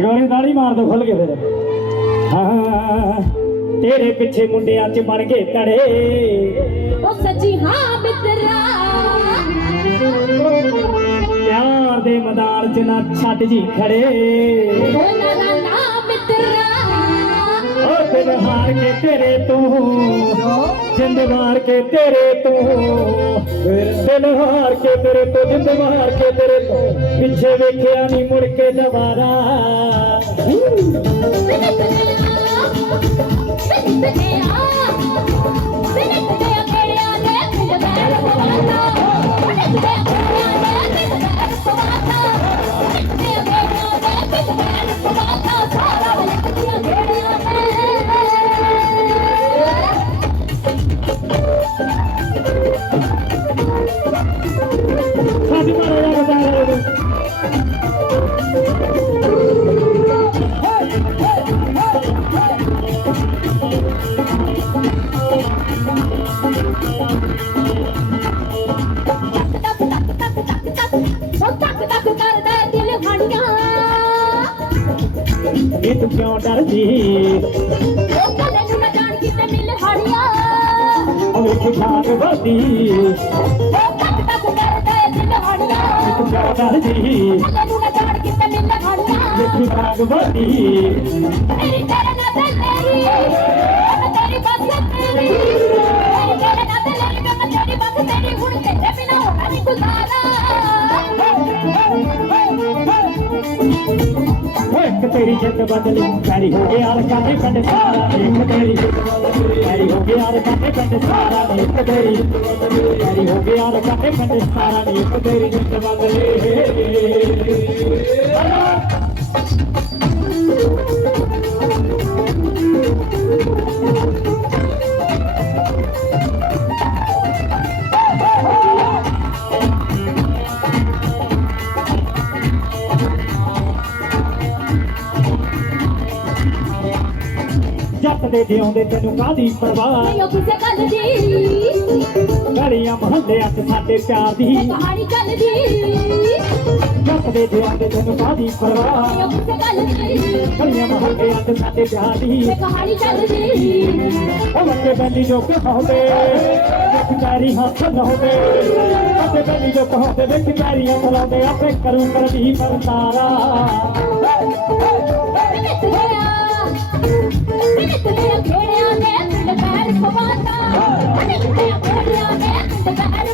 ਅਗੋਰੀ ਦਾੜੀ ਮਾਰ ਦੋ ਖੁੱਲ ਕੇ ਫਿਰ। ਹਾਂ ਤੇਰੇ ਪਿੱਛੇ ਮੁੰਡਿਆਂ 'ਚ ਬਣ ਗਏ ਤੜੇ। ਉਹ ਸੱਚੀ ਹਾਂ ਮਿੱਤਰਾ ਪਿਆਰ ਦੇ ਮੈਦਾਨ 'ਚ ਨਾ ਛੱਡ ਜੀ ਖੜੇ। ਉਹਨਾਂ ਦਾ ਨਾਮ ਮਿੱਤਰਾ ਉਹ ਦਿਲ ਹਾਰ ਕੇ ਤੇਰੇ ਤੋਂ, ਜਿੰਦ ਮਾਰ ਕੇ ਤੇਰੇ ਤੋਂ। ਦਿਲ ਹਾਰ ਕੇ ਤੇਰੇ ਤੋਂ, ਜਿੰਦ ਮਾਰ ਕੇ ਤੇਰੇ ਤੋਂ। ਪਿੱਛੇ ਵੇਖਿਆ ਨਹੀਂ ਮੁੜ ਕੇ ਦੁਬਾਰਾ। ਸਾਡੀ ਇਹ ਤੂੰ ਕਿਉਂ ਡਰਦੀ ਉਹ ਵੇਖ ਖਾਕ ਬਾਦੀ ਇਹ ਤੂੰ ਕਿਉਂ ਡਰਦੀ ਵੇਖ ਖਾਕ ਬਾਦੀ ਮੇਰੀ ਤੇਰੇ ਨਾਲ ਤੇ ਤੇਰੀ ਮੈਂ ਤੇਰੀ ਬਸ ਤੇਰੀ। ਮੇਰੀ ਤੇਰੇ ਨਾਲ ਤੇ ਤੇਰੀ ਮੈਂ ਤੇਰੀ ਬਸ ਤੇਰੀ ਹੁਣ ਤੇਰੇ ਬਿਨਾ ਹੋਣਾ ਨਹੀਂ ਗੁਜ਼ਾਰਾ। ਇੱਕ ਤੇਰੀ ਜਿੱਤ ਬਦਲੀ ਪੈਰੀ ਹੋ ਗਿਆ ਰਕਾਨੇ ਪਿੰਡ ਸਾਰਾ ਇੱਕ ਤੇਰੀ ਜਿੱਤ ਬਦਲੀ ਪੈਰੀ ਹੋ ਗਿਆ ਰਕਾਨੇ ਪਿੰਡ ਸਾਰਾ ਇੱਕ ਤੇਰੀ ਪੈਰੀ ਹੋ ਗਿਆ ਰਕਾਨੇ ਪਿੰਡ ਸਾਰਾ ਇੱਕ ਤੇਰੀ ਜਿੱਤ ਬਦਲੀ ਜੱਟ ਦੇ ਜਿਉਂਦੇ ਤੈਨੂੰ ਕਾਦੀ ਪਰਵਾਹ? ਨਹੀਂ ਉਹ ਕਿਸੇ ਗੱਲ ਦੀ ਗਲੀਆਂ ਮੁਹੱਲਿਆਂ 'ਚ ਸਾਡੇ ਪਿਆਰ ਦੀ। ਇਹ ਕਹਾਣੀ ਚੱਲਦੀ। ਜੱਟ ਦੇ ਜਿਉਂਦੇ ਤੈਨੂੰ ਕਾਦੀ ਪਰਵਾਹ? ਨਹੀਂ ਉਹ ਕਿਸੇ ਗੱਲ ਦੀ ਗਲੀਆਂ ਮੁਹੱਲਿਆਂ 'ਚ ਸਾਡੇ ਪਿਆਰ ਦੀ। ਇਹ ਕਹਾਣੀ ਚੱਲਦੀ। ਉਹ ਵੱਡੇ ਬੈਲੀ ਜੋ ਕਹੋਦੇ ਵੇਖ ਪੈਰੀ ਹੱਥ ਲਾਉਂਦੇ ਵੱਡੇ ਬੈਲੀ ਜੋ ਕਹੋਦੇ ਵੇਖ ਪੈਰੀਆਂ ਮਲਾਉਂਦੇ ਆਪੇ ਕਰੂ ਕਰਦੀ ਪਰਤਾਰਾ। ਨਿਕਲਿਆ ਘੋੜਿਆਂ ਦੇ ਪਿੰਡ ਪੈਰ ਪਵਾਤਾ ਨਿਕਲਿਆ ਘੋੜਿਆਂ ਦੇ ਪਿੰਡ ਪੈਰ